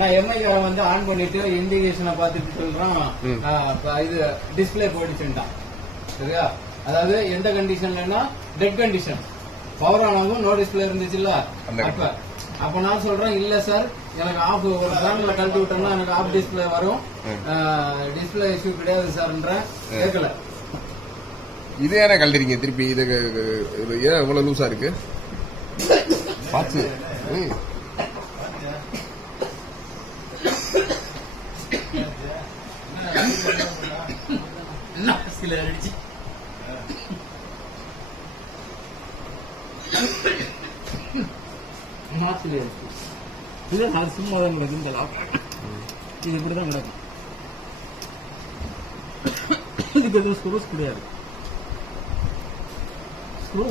ஆனா எம்ஐ காரன் வந்து ஆன் பண்ணிட்டு இண்டிகேஷனை பார்த்துட்டு சொல்றான் இது டிஸ்பிளே போயிடுச்சுட்டான். சரியா? அதாவது எந்த கண்டிஷன்லன்னா டெட் கண்டிஷன், பவர் ஆன் ஆகும், நோ டிஸ்பிளே இருந்துச்சுல்ல. அப்ப நான் சொல்றேன் இல்ல சார், எனக்கு ஆஃப் ஒரு ஃபேன்ல கழட்டி விட்டோம்னா எனக்கு ஆஃப் டிஸ்பிளே வரும், டிஸ்பிளே இஷ்யூ கிடையாது சார்ன்ற. கேட்கல. இது ஏன்னா கழட்டிருங்க திருப்பி? இது ஏன் இவ்வளவு லூஸா இருக்கு பாத்து? சும்மா தான் நடக்கும். இது இப்படிதான் நடக்கும். இதுக்கு எதுவும் ஸ்க்ரூஸ் கிடையாது. ஸ்க்ரூ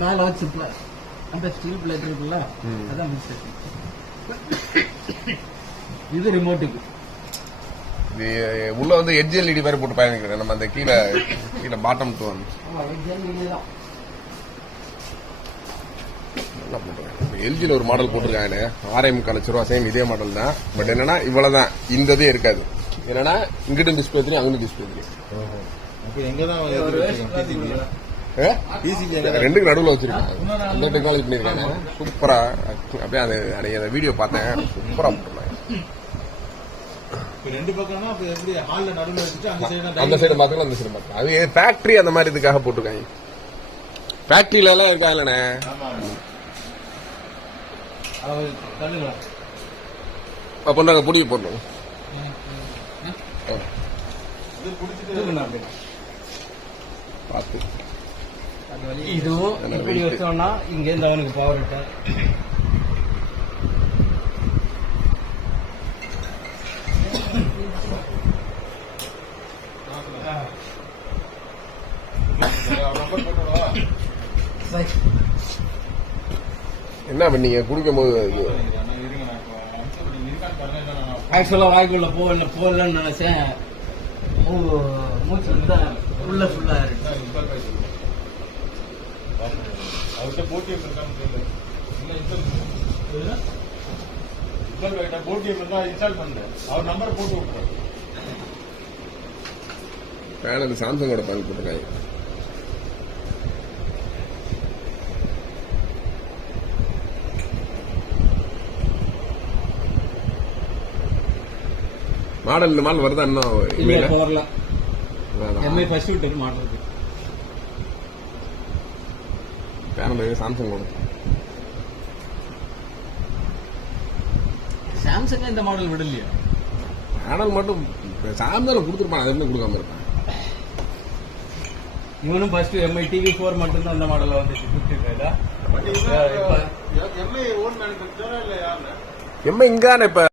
மேல வச்சு அந்த ஸ்டீல் பிளேட் இருக்குல்ல, அதான் மிஸ்டேக். இது ரிமோட்டுக்கு உள்ள வந்து எட்ஜ் எல்இடி மாதிரி போட்டு பயணிக்கிறேன். நம்ம அந்த கீழே கீழே பாட்டம் டூ வந்து நல்லா போட்டுருக்கேன். எல்ஜியில் ஒரு மாடல் போட்டிருக்காங்க, 6,5 லட்ச ரூபா. சேம் இதே மாடல் தான். பட் என்னன்னா இவ்வளவுதான், இந்த இதே இருக்காது. என்னன்னா இங்கிட்ட டிஸ்பிளே தெரியும், அங்கிட்ட டிஸ்பிளே தெரியும். ரெண்டுக்கு நடுவில் வச்சிருக்காங்க. அந்த டெக்னாலஜி பண்ணிருக்காங்க சூப்பரா. அப்படியே அந்த வீடியோ பார்த்தேன், சூப்பரா போட்டிருந்தாங்க. அந்த சைடு பாத்துக்கலாம், அந்த சைடு பாத்துக்கலாம். அது ஃபேக்டரி அந்த மாதிரி இதுக்காக போட்டிருக்காங்க. ஃபேக்டரியில எல்லாம் இருக்கா இல்லண்ணே? அப்ப நாங்க புடிக்க போடணும். பார்த்து இதுவும் இப்படி வச்சோம்னா இங்க இருந்து அவனுக்கு பவர் விட்டார். என்ன பண்ணீங்க குடிக்கும் போது? ஆக்சுவலா வாய்க்குள்ள போடலன்னு நினைச்சேன். மூச்சு வந்து உள்ள ஃபுல்லா அவர்கிட்ட போட்டியம் இன்ஸ்டால் பண்ணல. அவர் நம்பரை போட்டு விட்டுறாரு. பேனல் சாம்சங்கோட பேனல் போட்டிருக்காங்க. மாடல் இந்த மாடல் வருதா? இன்னும் வரல. எம்ஐ ஃபர்ஸ்ட் விட்டு மாடல் இருக்கு. பேனல் சாம்சங்கோட. சாம்சங் இந்த மாடல் விடலையா? பேனல் மட்டும் சாம்சங் கொடுத்துருப்பான், அது எப்படி கொடுக்காம இருப்பான்? இவனும் ஃபர்ஸ்ட் எம்ஐ TV4 மட்டும் தான் அந்த மாடல் வந்துச்சு. எம்ஐ இங்கான இப்ப